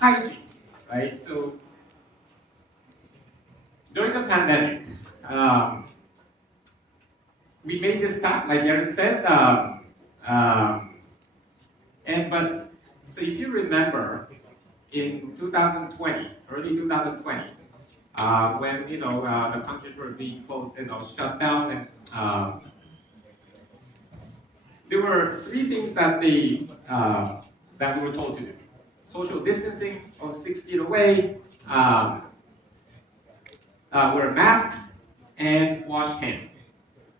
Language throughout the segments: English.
hygiene, right? So during the pandemic, um, we made this tap, like Eric said, um, and but so if you remember, in 2020, early 2020, when the countries were being closed, shut down, and there were three things that we were told to do: social distancing of 6 feet away, um, wear masks, and wash hands.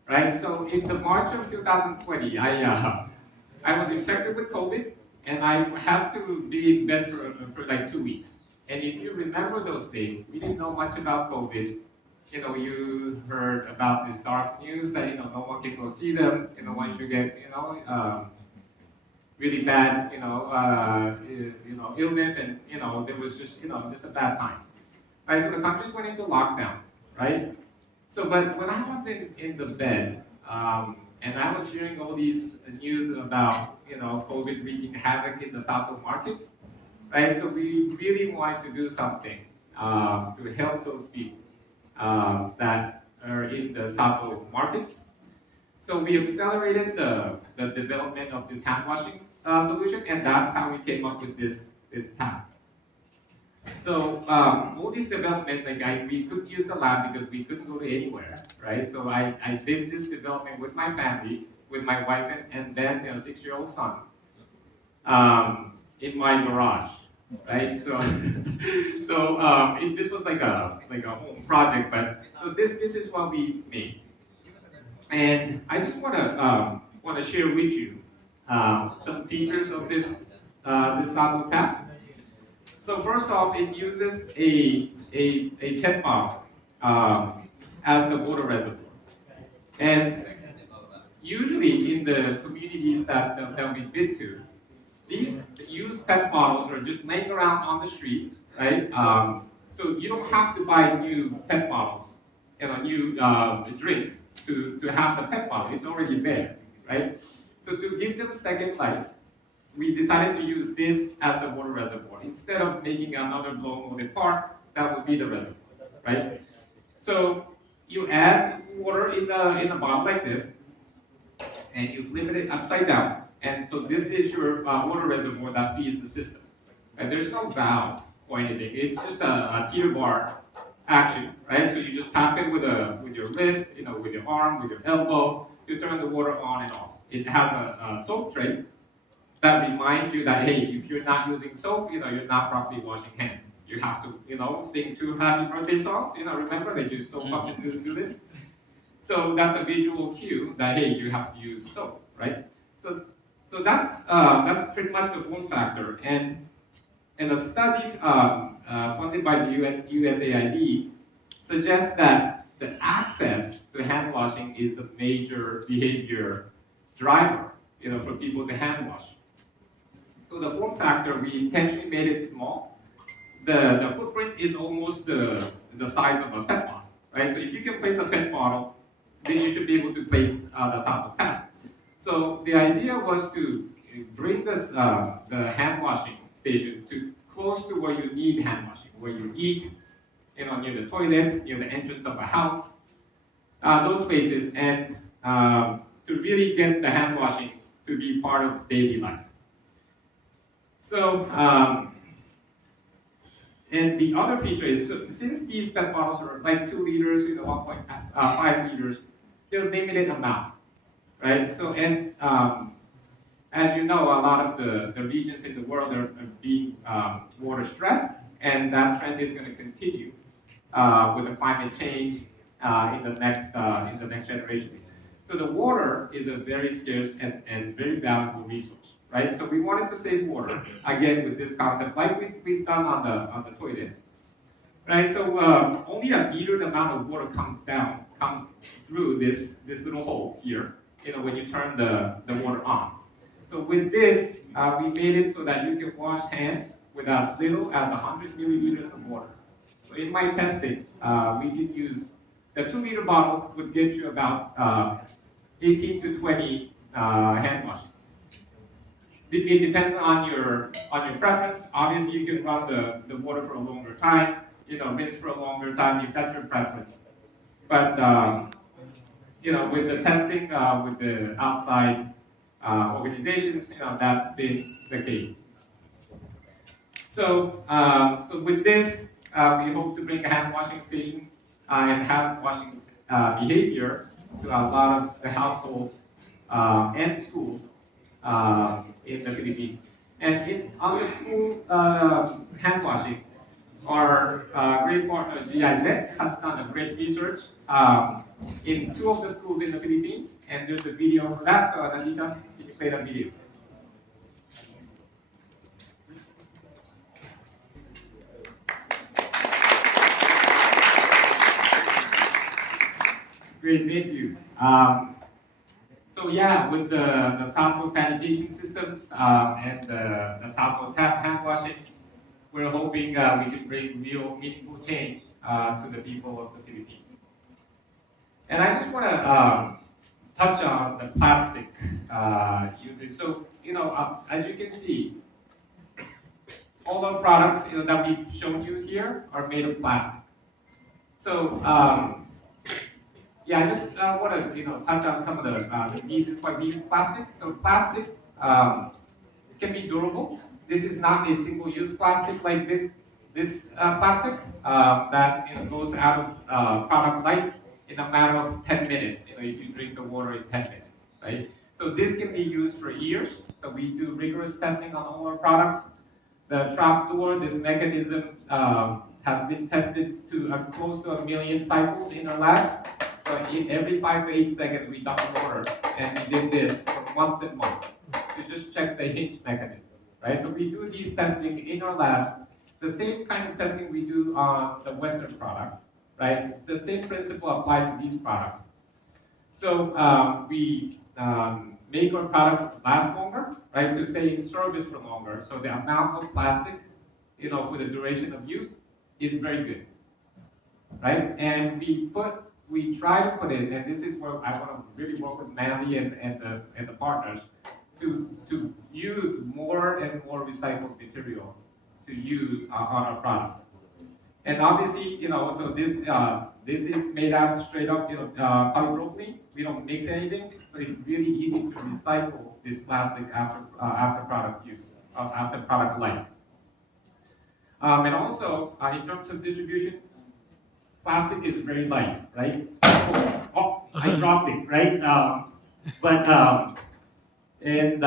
Right. So in the March of 2020, I was infected with COVID, and I had to be in bed for like 2 weeks. And if you remember those days, we didn't know much about COVID. You heard about this dark news that no one can go see them. Once you get really bad illness, and there was just a bad time. Right. So the countries went into lockdown. Right. So, but when I was in the bed, and I was hearing all these news about COVID wreaking havoc in the SATO markets, right? So we really wanted to do something to help those people that are in the SATO markets. So we accelerated the development of this hand washing solution, and that's how we came up with this tab. So all this development, we couldn't use the lab because we couldn't go to anywhere, right? So I did this development with my family, with my wife and then 6-year-old son, in my garage, right? So this was like a home project, but so this is what we made, and I just want to share with you some features of this Sato tap. So first off, it uses a PET bottle as the water reservoir. And usually in the communities that we've been to, these used PET bottles are just laying around on the streets, right? So you don't have to buy new PET bottles, new drinks to have the PET bottle. It's already there, right? So to give them second life, we decided to use this as a water reservoir. Instead of making another blow molded part, that would be the reservoir, right? So you add water in a bottle like this, and you flip it upside down. And so this is your water reservoir that feeds the system. And there's no valve or anything. It's just a teeter bar action, right? So you just tap it with your wrist, with your arm, with your elbow. You turn the water on and off. It has a soap tray that reminds you that, hey, if you're not using soap, you're not properly washing hands. You have to, sing two happy birthday songs. Remember they use soap up to do this. So that's a visual cue that, hey, you have to use soap, right? So that's pretty much the form factor. And a study funded by the USAID suggests that the access to hand washing is the major behavior driver, for people to hand wash. So the form factor, we intentionally made it small. The footprint is almost the size of a PET bottle, right? So if you can place a PET bottle, then you should be able to place the sample tap. So the idea was to bring the hand washing station to close to where you need hand washing, where you eat, near the toilets, near the entrance of a house, those places, and to really get the hand washing to be part of daily life. So, and the other feature is, so since these PET bottles are like 2 liters, 1.5 liters, they're limited amount, right? So, and as you know, a lot of the regions in the world are being water stressed, and that trend is going to continue with the climate change in the next generations. So the water is a very scarce and very valuable resource, right? So we wanted to save water again with this concept, like we've done on the toilets, right? So only a metered amount of water comes through this little hole here, when you turn the water on. So with this, we made it so that you can wash hands with as little as 100 milliliters of water. So in my testing, we did use the 2-liter bottle would get you about 18 to 20 hand washing. it depends on your preference. Obviously, you can run the water for a longer time, rinse for a longer time if that's your preference. But with the testing with the outside organizations, that's been the case. So with this, we hope to bring a hand washing station and hand washing behavior to a lot of the households and schools in the Philippines. And on the school hand washing, our great partner GIZ has done a great research in two of the schools in the Philippines, and there's a video for that. So Anita, can you play that video? Great, thank you. So yeah, with the SATO sanitation systems and the SATO tap hand washing, we're hoping we can bring real meaningful change to the people of the Philippines. And I just want to touch on the plastic usage. So, as you can see, all the products that we've shown you here are made of plastic. So, yeah, I just want to touch on some of the reasons why we use plastic. So, plastic can be durable. This is not a single-use plastic like this plastic that goes out of product life in a matter of 10 minutes. If you drink the water in 10 minutes, right? So this can be used for years. So we do rigorous testing on all our products. The trap door, this mechanism has been tested to close to 1 million cycles in our labs. So every 5 to 8 seconds we dump water, and we did this for months and months to just check the hinge mechanism, right? So we do these testing in our labs, the same kind of testing we do on the Western products, right? The same principle applies to these products. So we make our products last longer, right? To stay in service for longer. So the amount of plastic, for the duration of use is very good, right? And we try to put in, and this is where I want to really work with Mandy and the partners to use more and more recycled material to use on our products. And obviously, so this is made out straight up, polypropylene. We don't mix anything, so it's really easy to recycle this plastic after product use, after product life. And also, in terms of distribution, plastic is very light, right? Oh, I dropped it, right? But and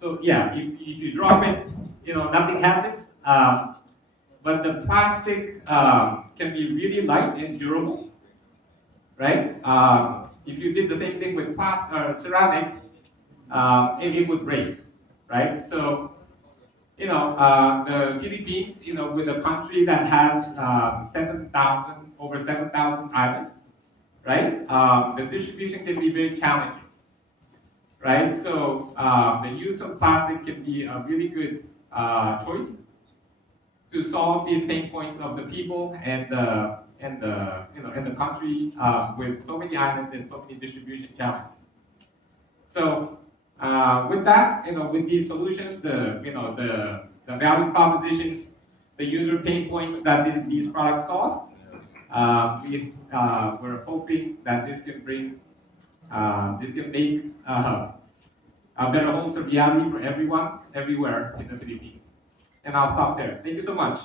so yeah, if you drop it, nothing happens. But the plastic can be really light and durable, right? If you did the same thing with ceramic, it would break, right? So, the Philippines, with a country that has 7,000, over 7,000 islands, right? The distribution can be very challenging, right? So the use of plastic can be a really good choice to solve these pain points of the people and the country with so many islands and so many distribution challenges. So with that, with these solutions, the value propositions, the user pain points that these products solve, we're hoping that this can make a better homes a reality for everyone, everywhere in the Philippines. And I'll stop there. Thank you so much.